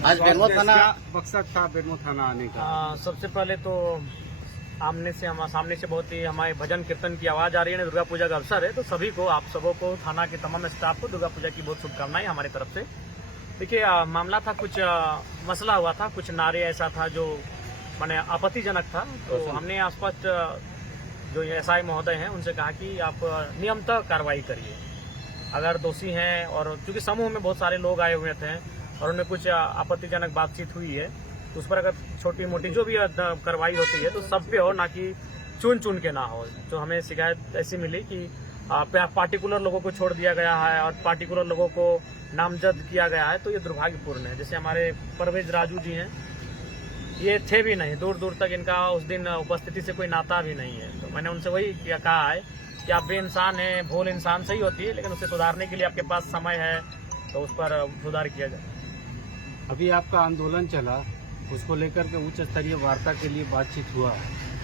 आज बेरमो थाना मकसद था बेरमो थाना आने का? सबसे पहले तो सामने से बहुत ही हमारे भजन कीर्तन की आवाज आ रही है। दुर्गा पूजा का अवसर है तो सभी को, आप सबों को, थाना के तमाम स्टाफ को दुर्गा पूजा की बहुत शुभकामनाएं हमारी तरफ से। देखिए, मामला था, कुछ मसला हुआ था, कुछ नारे ऐसा था जो माने आपत्तिजनक था। तो हमने स्पष्ट जो एसआई महोदय हैं उनसे कहा कि आप नियमतः कार्रवाई करिए। अगर दोषी हैं, और चूंकि समूह में बहुत सारे लोग आए हुए थे और उनमें कुछ आपत्तिजनक बातचीत हुई है, तो उस पर अगर छोटी मोटी जो भी कार्रवाई होती है तो सब पे हो, ना कि चुन चुन के ना हो। तो हमें शिकायत ऐसी मिली कि पार्टिकुलर लोगों को छोड़ दिया गया है और पार्टिकुलर लोगों को नामजद किया गया है, तो ये दुर्भाग्यपूर्ण है। जैसे हमारे परवेज राजू जी हैं, ये थे भी नहीं, दूर दूर तक इनका उस दिन उपस्थिति से कोई नाता भी नहीं है। तो मैंने उनसे वही कहा है कि आप भी इंसान हैं, भूल इंसान सही होती है, लेकिन उसे सुधारने के लिए आपके पास समय है तो उस पर सुधार किया जाए। अभी आपका आंदोलन चला, उसको लेकर के उच्च स्तरीय वार्ता के लिए बातचीत हुआ,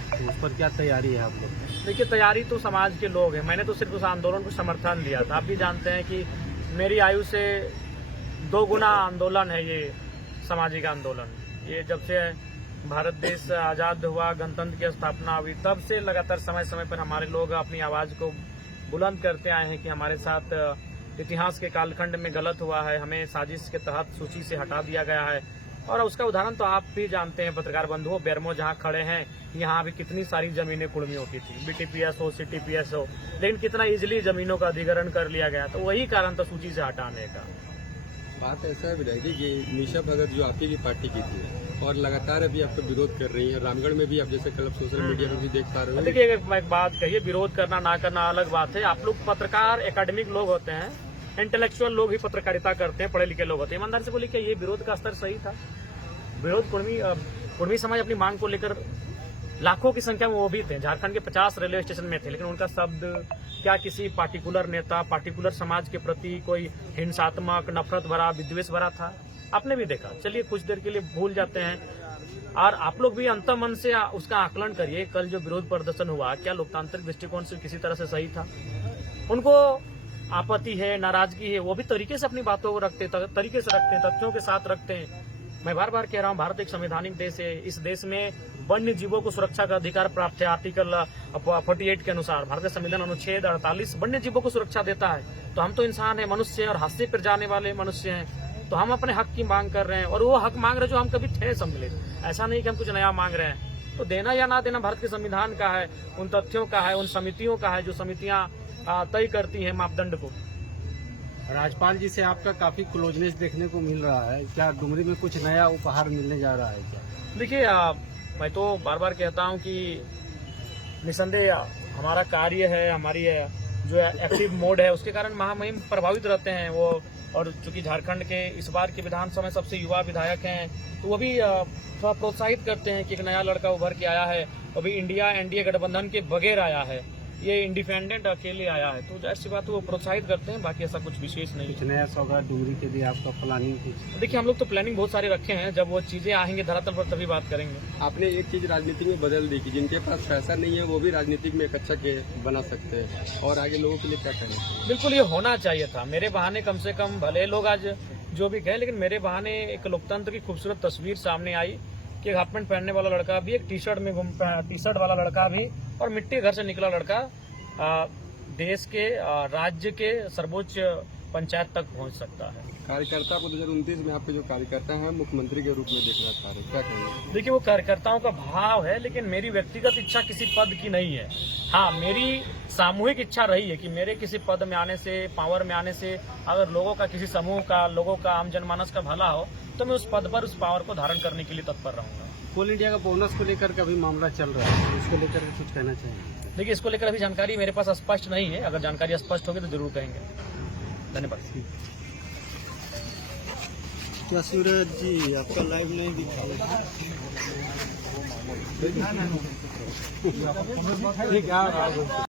तो उस पर क्या तैयारी है आप लोग? देखिए, तैयारी तो समाज के लोग हैं, मैंने तो सिर्फ उस आंदोलन को समर्थन दिया था। आप भी जानते हैं कि मेरी आयु से 2 गुना आंदोलन है ये सामाजिक आंदोलन। ये जब से भारत देश आजाद हुआ, गणतंत्र की स्थापना हुई, तब से लगातार समय समय पर हमारे लोग अपनी आवाज को बुलंद करते आए हैं कि हमारे साथ इतिहास के कालखंड में गलत हुआ है, हमें साजिश के तहत सूची से हटा दिया गया है। और उसका उदाहरण तो आप भी जानते हैं पत्रकार बंधुओं, बेरमो जहां खड़े हैं, यहाँ भी कितनी सारी जमीनें कुड़मी होती थी, बीटीपीएस हो, सीटीपीएस हो, लेकिन कितना इजीली जमीनों का अधिग्रहण कर लिया गया। तो वही कारण था सूची से हटाने का। बात ऐसा है विधायक जी कि निशा भगत जो आपकी की पार्टी की थी और लगातार अभी आपका विरोध कर रही है, रामगढ़ में भी आप जैसे कल सोशल मीडिया पर भी देख पा रहे हो। देखिए, एक बात कहिए, विरोध करना ना करना अलग बात है। आप लोग पत्रकार एकेडमिक लोग होते हैं, इंटेलेक्चुअल लोग ही पत्रकारिता करते हैं, पढ़े लिखे लोग होते हैं। ईमानदारी से बोलिए, क्या ये विरोध का स्तर सही था? विरोध कुर्मी समाज अपनी मांग को लेकर लाखों की संख्या में वो भी थे, झारखंड के 50 रेलवे स्टेशन में थे, लेकिन उनका शब्द क्या किसी पार्टिकुलर नेता, पार्टिकुलर समाज के प्रति कोई हिंसात्मक, नफरत भरा, विद्वेष भरा था? आपने भी देखा। चलिए, कुछ देर के लिए भूल जाते हैं और आप लोग भी अंतः मन से उसका आकलन करिए। कल जो विरोध प्रदर्शन हुआ, क्या लोकतांत्रिक दृष्टिकोण से किसी तरह से सही था? उनको आपत्ति है, नाराजगी है, वो भी तरीके से अपनी बातों को रखते, तरीके से रखते हैं, तथ्यों के साथ रखते हैं। मैं बार बार कह रहा हूँ, भारत एक संवैधानिक देश है। इस देश में वन्य जीवों को सुरक्षा का अधिकार प्राप्त है। आर्टिकल 48 के अनुसार भारतीय संविधान अनुच्छेद 48 वन्य जीवों को सुरक्षा देता है। तो हम तो इंसान है, मनुष्य है, और हाथ पर जाने वाले मनुष्य हैं। तो हम अपने हक की मांग कर रहे हैं, और वो हक मांग रहे जो हम कभी थे सम्मिलित। ऐसा नहीं कि हम कुछ नया मांग रहे हैं। तो देना या ना देना भारत के संविधान का है, उन तथ्यों का है, उन समितियों का है जो समितियां तय करती है मापदंड को। राज्यपाल जी से आपका काफी क्लोजनेस देखने को मिल रहा है, क्या डुमरी में कुछ नया उपहार मिलने जा रहा है क्या? देखिए, मैं तो बार बार कहता हूं कि निसंदेह हमारा कार्य है, हमारी जो एक्टिव मोड है, उसके कारण महामहिम प्रभावित रहते हैं वो। और चूंकि झारखंड के इस बार के विधानसभा में सबसे युवा विधायक हैं, तो वो भी थोड़ा प्रोत्साहित करते हैं कि एक नया लड़का उभर के आया है, अभी इंडिया एनडीए गठबंधन के बगैर आया है, ये इंडिपेंडेंट अकेले आया है। तो जाहिर सी बात है वो प्रोत्साहित करते हैं, बाकी ऐसा कुछ विशेष नहीं। कुछ नया सौगात डुमरी के लिए आपका प्लानिंग कुछ? देखिए, हम लोग तो प्लानिंग बहुत सारे रखे हैं, जब वो चीजें आएंगे धरातल पर तभी बात करेंगे। आपने एक चीज राजनीति में बदल दी कि जिनके पास पैसा नहीं है वो भी राजनीतिक में एक अच्छा के बना सकते हैं, और आगे लोगों के लिए क्या करें? बिल्कुल, ये होना चाहिए था। मेरे बहाने कम से कम, भले लोग आज जो भी कहे, लेकिन मेरे बहाने एक लोकतंत्र की खूबसूरत तस्वीर सामने आई कि एक हाफ पैंट पहनने वाला लड़का भी, एक टी शर्ट वाला लड़का भी, और मिट्टी घर से निकला लड़का देश के राज्य के सर्वोच्च पंचायत तक पहुंच सकता है। कार्यकर्ता को 2029 में आपके जो कार्यकर्ता हैं मुख्यमंत्री के रूप में देखना चाह रहे हैं, क्या कहेंगे? देखिए, वो कार्यकर्ताओं का भाव है, लेकिन मेरी व्यक्तिगत इच्छा किसी पद की नहीं है। हाँ, मेरी सामूहिक इच्छा रही है कि मेरे किसी पद में आने से, पावर में आने से, अगर लोगों का, किसी समूह का, लोगों का, आम जनमानस का भला हो, तो मैं उस पद पर, उस पावर को धारण करने के लिए तत्पर रहूंगा। कोल इंडिया का बोनस को लेकर के अभी मामला चल रहा है, उसको लेकर के कुछ कहना चाहिए? देखिए, इसको लेकर अभी जानकारी मेरे पास स्पष्ट नहीं है, अगर जानकारी स्पष्ट होगी तो जरूर कहेंगे। धन्यवाद। क्या सूरज जी आपका लाइव नहीं दिखा?